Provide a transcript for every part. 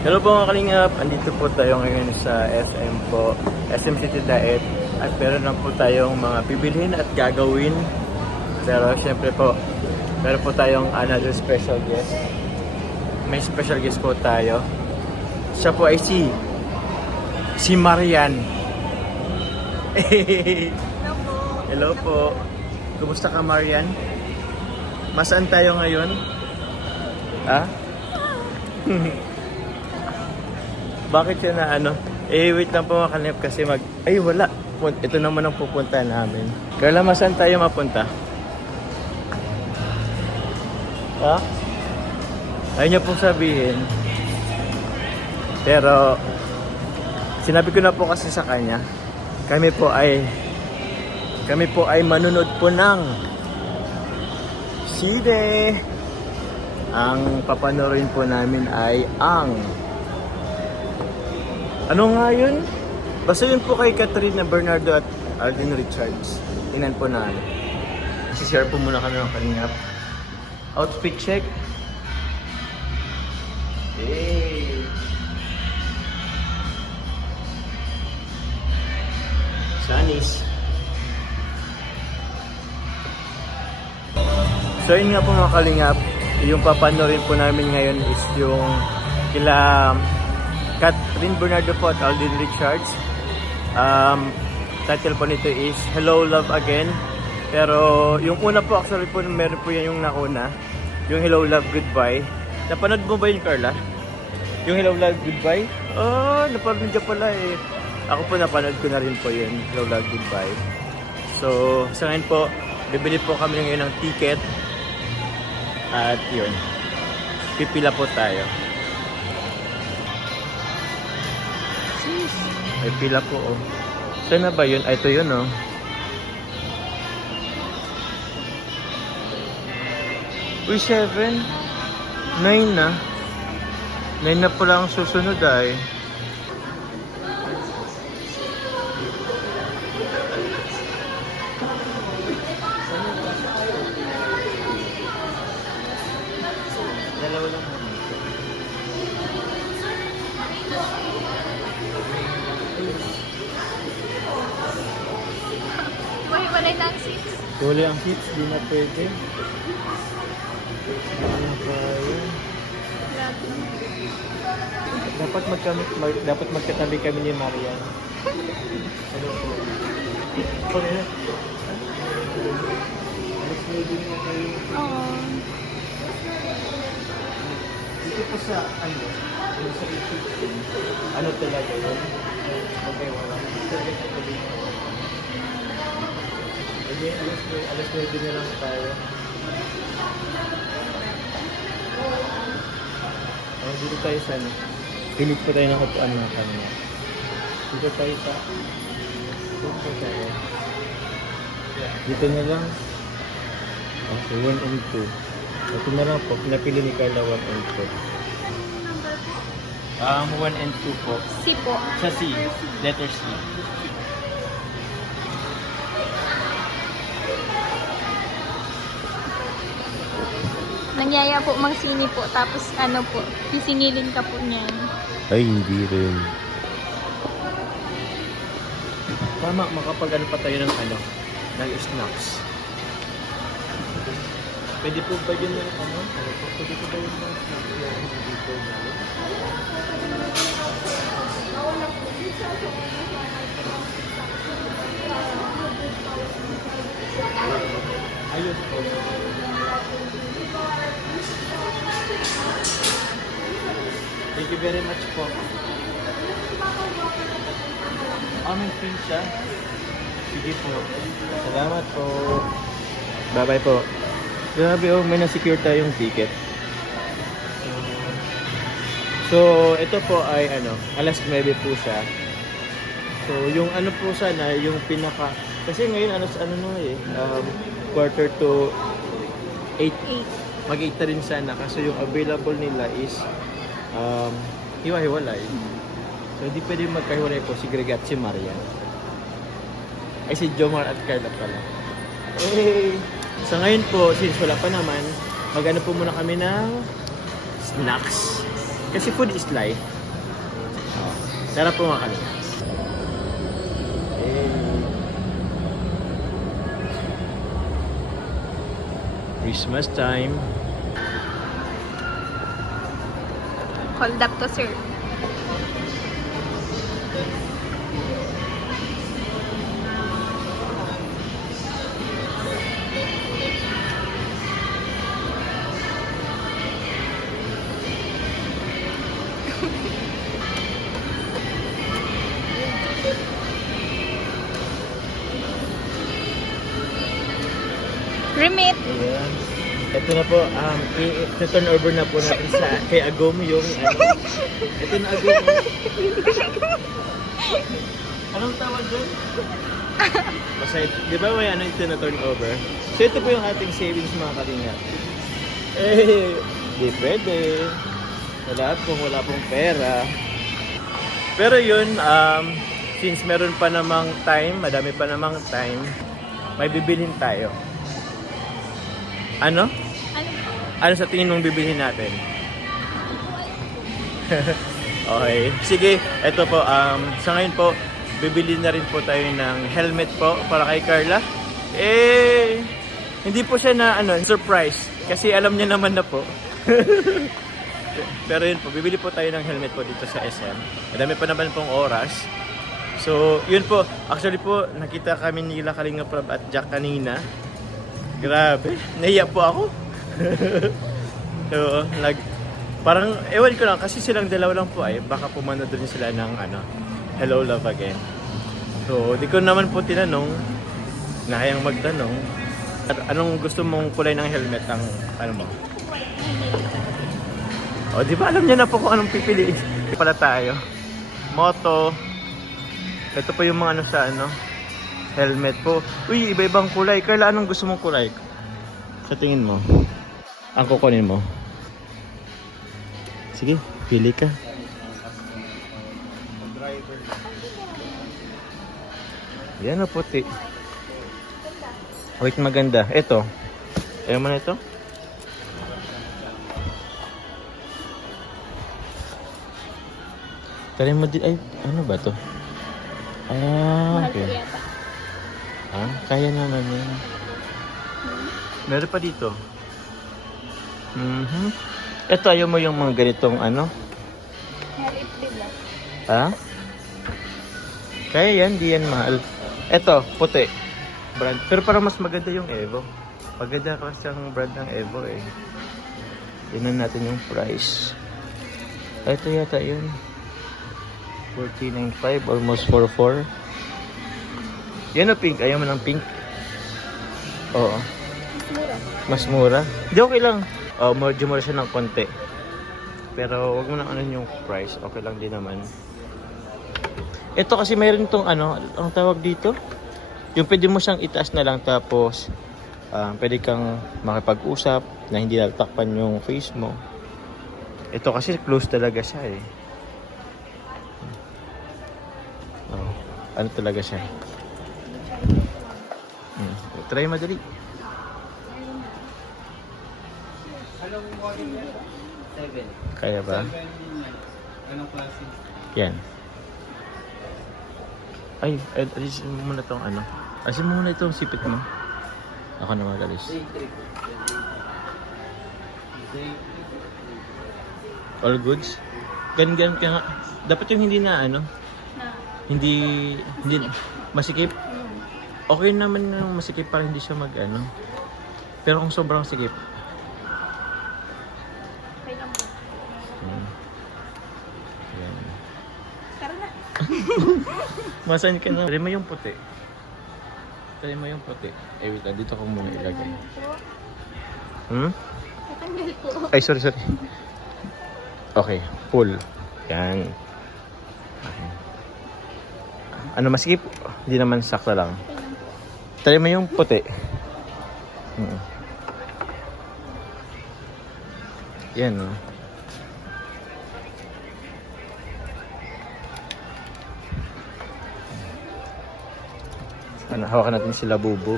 Hello po mga kalingap, andito po tayo ngayon sa SM po, SM City Daet. At meron lang po tayong mga bibilhin at gagawin. Pero syempre po, meron po tayong another special guest. May special guest po tayo. Siya po ay si Marian. Hello po. Hello po. Kumusta ka, Marian? Masaan tayo ngayon? Ha? Bakit siya na ano? Wait lang po mga kalingap kasi ay wala. Ito naman ang pupunta namin. Carla, masaan tayo mapunta? Ha? Ayaw niya pong sabihin. Pero sinabi ko na po kasi sa kanya, kami po ay manunod po ng sine. Ang papanoorin po namin ay ang ano nga yun? Basta yun po kay Catherine Bernardo at Alden Richards. Tingnan po namin. Share po muna kami ng kalingap. Outfit check. Hey! Sanis. So yun nga po mga kalingap. Yung papanoorin po namin ngayon is yung kila Catherine Bernardo po at Alden Richards. Title po nito is Hello Love Again. Pero yung una po actually po meron po yan yung nauna. Yung Hello Love Goodbye. Napanood mo ba yun, Carla? Yung Hello Love Goodbye? Oh, napanood niya pala eh. Ako po napanood ko na rin po yun, Hello Love Goodbye. So sa ngayon po, bibili po kami ngayon ng ticket. At yun, pipila po tayo. Ay, pila po oh. Saan na ba yun? Ay, ito yun oh. Uy, 7 9 na 9 na pala ang susunod ay. Dalawa lang mo. Walay lang seats. Wala ang seats, di na pwede. Ano pa yun? Dapat magkatabi kami ni Marian. Ano po? Okay. Mas pwede na kayo. Oo. Dito po sa ano? Yung sa YouTube. Ano talaga yun? Okay, wala. Talaga sa tabi. Okay, alas 9 na lang tayo. Oh, dito tayo sa ano? Pilit po tayo ng upuan mga kanina. Dito tayo sa... Dito tayo. Dito na lang. Okay, 1 and 2. Ito na lang po. Pinapili ni Carla 1 and 2. 1 and 2 po. C po. Sa C. Letter C. Nangyaya po mang sini po. Tapos ano po, sisingilin ka po niyan. Ay, hindi rin. Tama, makapag-ano pa tayo ng ano, ng snacks. Pwede po ba yun ng ano? Pwede po ba yun ng snacks yung dito namin? Ayun po. Thank you very much po. May friend siya. Sige po. Salamat po. Bye-bye po. Grabe oh, may na-secure tayong ticket. So, ito po ay ano, alas 9 po siya. So, yung ano po sana, yung pinaka... Kasi ngayon, ano na eh, quarter to 8. 8. Mag-8 na rin sana kasi yung available nila is hiwa-hiwalay. So hindi pwede magkahiwalay po si Greg at si Marian. Ay si Jomar at Carla pala. Hey! So ngayon po, since wala pa naman, mag-ano po muna kami ng snacks. Kasi food is life. Tara po mga kalinga. Christmas time. Hold up to sir. Remit. Ayan. Ito na po, i-turn over na po natin sa kay Agom yung ito na Agom. Anong tawag doon? Basta, di ba may ito na turn over? So ito po yung ating savings mga kalinga. Di pwede. Sa lahat kung wala pong pera. Pero yun, since meron pa namang time, madami pa namang time, may bibilhin tayo. Ano? Ano sa tingin mong bibilhin natin? Okay. Sige, eto po. Sa ngayon po, bibili na rin po tayo ng helmet po para kay Carla. Hindi po siya na surprise. Kasi alam niya naman na po. Pero yun po, bibili po tayo ng helmet po dito sa SM. Madami pa naman pong oras. So, yun po. Actually po, nakita kami nila Kalinga Prab at Jack kanina. Grabe, nahiya po ako. So, parang, ewan ko lang, kasi silang dalawa lang po ay, baka pumanood rin sila ng Hello Love Again. So, di ko naman po tinanong, nahayang magtanong, anong gusto mong kulay ng helmet ang, mo? O, di ba alam niya na po kung anong pipiliin? Pala tayo. Moto. Ito po yung mga sa helmet po. Uy, iba-ibang kulay. Carla, anong gusto mong kulay? Sa tingin mo? Ang kukunin mo? Sige, pili ka. Yan o, puti. Wait, maganda. Ito. Ayaw mo na ito? Tari mo din. Ay, ano ba to? Mahal po Okay. yata. Kaya naman yan. Meron pa dito. Ito, ayaw mo yung mga ganitong Harit din lang. Kaya yan, di yan mahal. Ito, puti. Brand. Pero parang mas maganda yung Evo. Maganda kasi ang brand ng Evo eh. Tingnan natin yung price. Ito yata yun. 14.95, almost 4.4. Yan o pink. Ayaw mo ng pink? Oo. Mura. Mas mura? Di okay lang. Medyo mura siya ng konti. Pero wag mo na yung price. Okay lang din naman. Ito kasi mayroon itong ang tawag dito? Yung pwede mo siyang itaas na lang tapos pwede kang makipag-usap na hindi natakpan yung face mo. Ito kasi close talaga siya eh. Ano talaga siya? Try madali. Kaya ba? Yan. Ay, alisin mo muna itong alisin mo muna itong sipit mo. Ako na mag-alis. All goods? Gan-gan ka nga. Dapat yung hindi na hindi masikip. Okay naman yung masikip para hindi siya Pero kung sobrang sikip. Okay lang po. Yan. Tara na. Masan ka na? Try mo yung puti. Try mo yung puti. Wait lang. Dito ko muna ilagay. Natanggal po. Ay, sorry. Okay. Pull. Yan. Okay. Masikip? Hindi naman sakta lang. Okay lang po. Try mo yung puti. Yan, no? Hawakan natin sila bubo.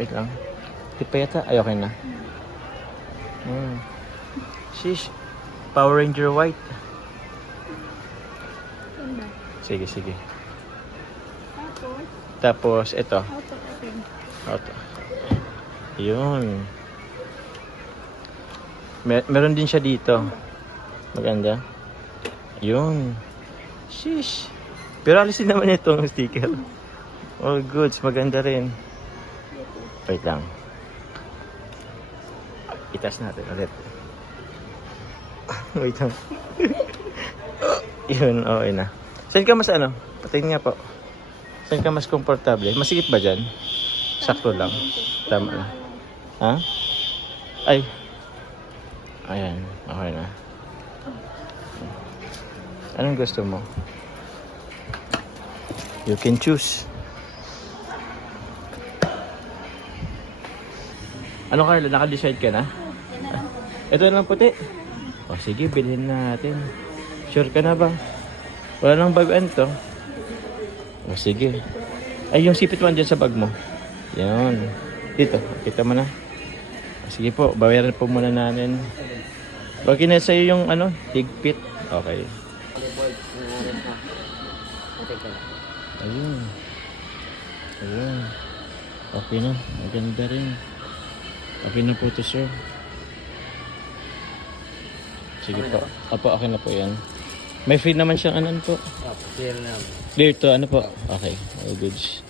Wait lang. Di pa yata? Ay, okay na. Sheesh. Power Ranger white. Ganda. Sige, sige. Tapos, Tapos, ito. auto open. Auto. Yun. Meron din siya dito. Maganda. Yun. Sheesh. Pero alisin naman itong sticker. All goods. Maganda rin. Wait lang. Itas natin ulit. Wait lang. Yun, okay na. Saan ka mas ano? Patingin nga po. Saan ka mas komportable? Masikip ba dyan? Sakto lang. Tama na. Ha? Ay. Ayan. Okay na. Anong gusto mo? You can choose. Ano Carla? Naka-decide ka na? Yan na lang po. Ito na lang puti. O sige, bilhin natin. Sure ka na ba? Wala nang baguan to. O sige. Ay, yung sipit mo dyan sa bag mo. Yan. Dito, kita mo na. O, sige po, bayaran po muna natin. Okay na sa'yo yung ano, higpit. Okay. Ayun. Ayun. Okay na. Maganda rin. Okay na po to, sir. Sige po. Apo, okay na po yan. May free naman siyang ano po. Clear na. Clear to, ano po? Okay, all goods.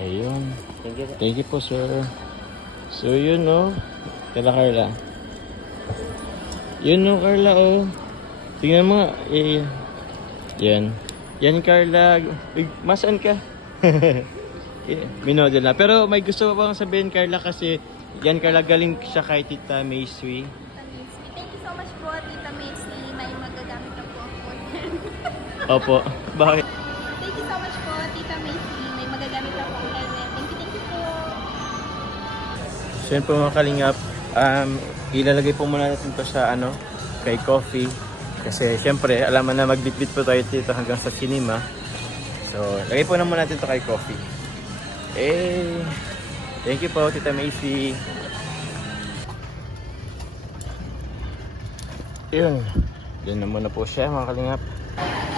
Ayun. Thank you. Thank you po, sir. So, yun, no? Kala Carla. Yun, no, Carla, oh. Tingnan mo, eh. Yan. Yan, Carla. Uy, masan ka? Minodel na. Pero may gusto pa bang sabihin, Carla, kasi yan, Carla, galing siya kay Tita Maysui. Thank you so much po, Tita Macy. May magagamit na po ako. Opo. Bakit? Thank you so much po, Tita Macy. May magagamit na po ako helmet. Thank you po. So yun po mga kalingap, ilalagay po muna natin to sa ano, kay Coffee. Kasi syempre, alaman na magbitbit po tayo dito hanggang sa cinema. So, lagay po na muna natin to kay Coffee. Thank you po, Tita Macy. Yun. Yun na muna po siya mga kalingap.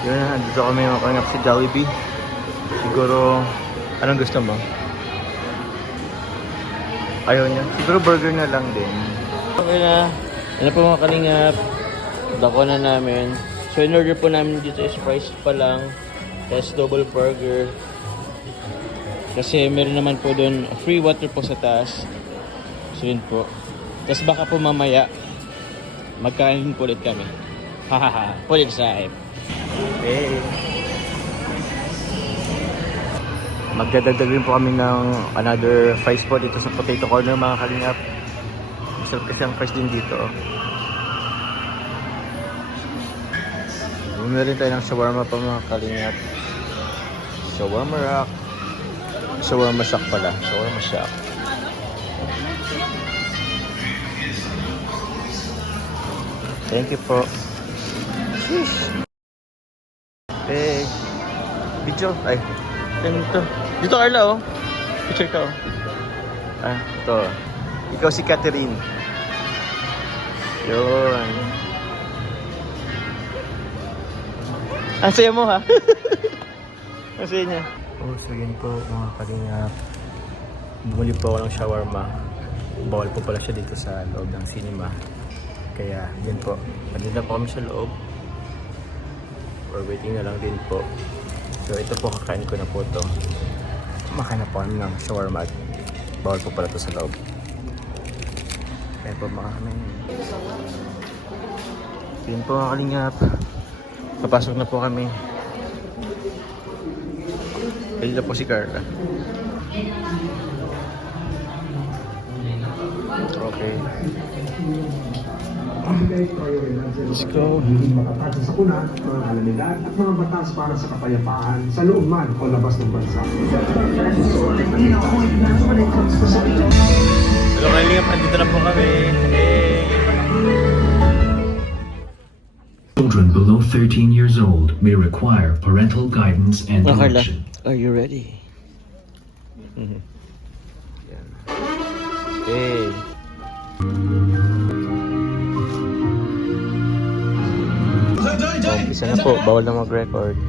Yun na, dito kami mga kalingap si Jollibee. Siguro, anong gusto mo? Ayaw niya. Siguro burger na lang din. Okay na. Ano po mga kalingap. Dako na namin. So in order po namin dito is fries pa lang. Tapos double burger. Kasi meron naman po doon free water po sa taas. So yun po. Tapos baka po mamaya magkain po ulit kami. Hahaha. Ulit sa akin. Okay. Magdadagdag rin po kami ng another fries po dito sa potato corner mga kalingap. Masarap kasi ang fries din dito. Bumili rin tayo ng shawarma pa mga kalingap. Shawarma rack. Shawarma shack pala. Shawarma shack. Thank you po. Sheesh. Video. Ay. Dito. Dito Carla oh. Picture ka oh. Ito. Ikaw si Catherine. Yun. Ang saya mo ha? Ang saya niya. Oh, so yun po mga kalingap. Bumuli po ako ng shawarma. Bawal po pala siya dito sa loob ng cinema. Kaya yun po. Nandito po kami sa loob. Or waiting na lang din po. So ito po, kakain ko na po ito. Makain na po kami ng shawarma. Bawal po pala ito sa loob. Kaya po mga kami. Yun po mga kalingap. Papasok na po kami. Ayun na po si Carla. Okay. Let's go. Makatasa sa kuna, mga kalamidad at mga batas para sa kapayapaan sa loob man o labas ng bansa. Hello kalingap, andito na po kami. Children below 13 years old may require parental guidance and Carla, direction. are you ready? Yan. Okay. Isa na po, bawal na mag-record.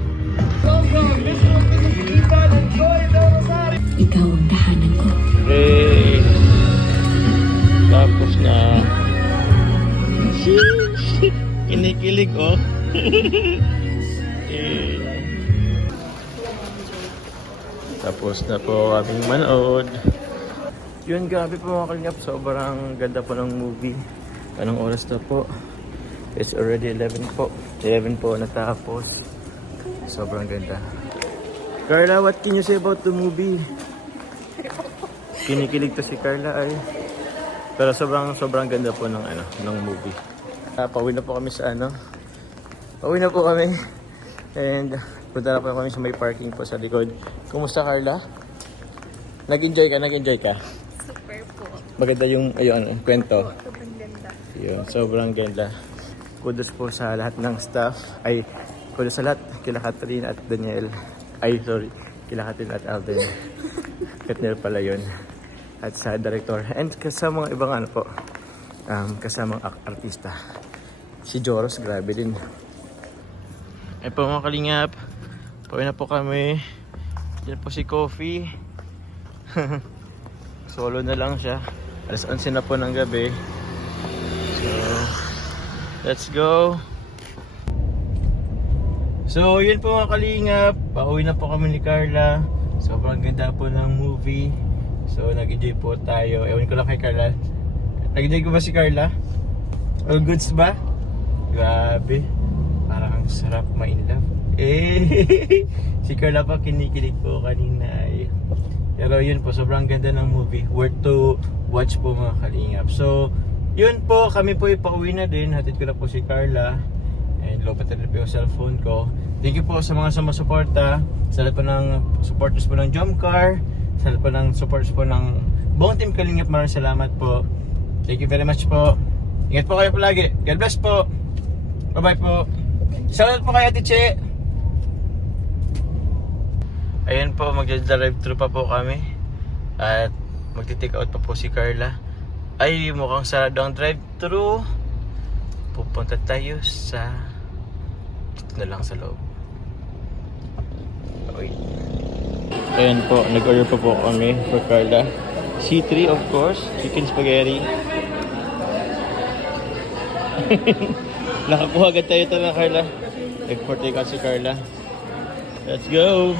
Ikaw ang tahanan ko. Okay. Tapos na. Kinikilig oh. Eh. Tapos na po aming manood. Yun, grabe po mga kalingap. Sobrang ganda po ng movie. Anong oras na po? It's already 11 po. 11 po natapos. Sobrang ganda. Carla, what can you say about the movie? Kinikilig to si Carla ay. Pero sobrang ganda po ng ng movie. Pauwi na po kami sa Pauwi na po kami. And punta na po kami sa may parking po sa likod. Kumusta Carla? Nag-enjoy ka? Super po. Maganda yung kwento. Sobrang ganda. Yun, sobrang ganda. Kudos po sa lahat ng staff. Ay, kudos sa lahat. Kila Catherine at Daniel. Ay, sorry. Kila Catherine at Alden. Katniel pala yun. At sa director. And kasama mga ibang kasamang artista. Si Joros, grabe din. Ay po mga kalingap. Pauwi na po kami. Yan po si Coffee. Solo na lang siya. Alas 11 na po ng gabi. So, let's go. So, yun po mga kalingap. Pauwi na po kami ni Carla. Sobrang ganda po ng movie. So, nag-enjoy po tayo. Ewan ko lang kay Carla. Nag-enjoy ko ba si Carla? All goods ba? Grabe. Parang ang sarap ma-in love. Si Carla pa kinikilig po kanina. Pero yun po, sobrang ganda ng movie. Worth to watch po mga kalingap. So, yun po, kami po ipauwi na din. Hatid ko na po si Carla. And lopat na po yung cellphone ko. Thank you po sa mga sumasuporta. Sa lahat po ng supporters po ng Jomcar. Sa lahat po ng supporters po ng buong team Kalingap. Maraming salamat po. Thank you very much po. Ingat po kayo palagi. God bless po. Bye-bye po. Shoutout po kay Ate Che. Ayan po, mag-drive-thru pa po kami. At magti-take out pa po si Carla. Ay, mukhang sarado ang drive-thru. Pupunta tayo sa... Ito na lang sa loob. Okay. Ayan po, nag-order pa po kami for Carla. C3 of course, chicken spaghetti. Nakakuha agad tayo ito na Carla. Nag-for take out si Carla. Let's go!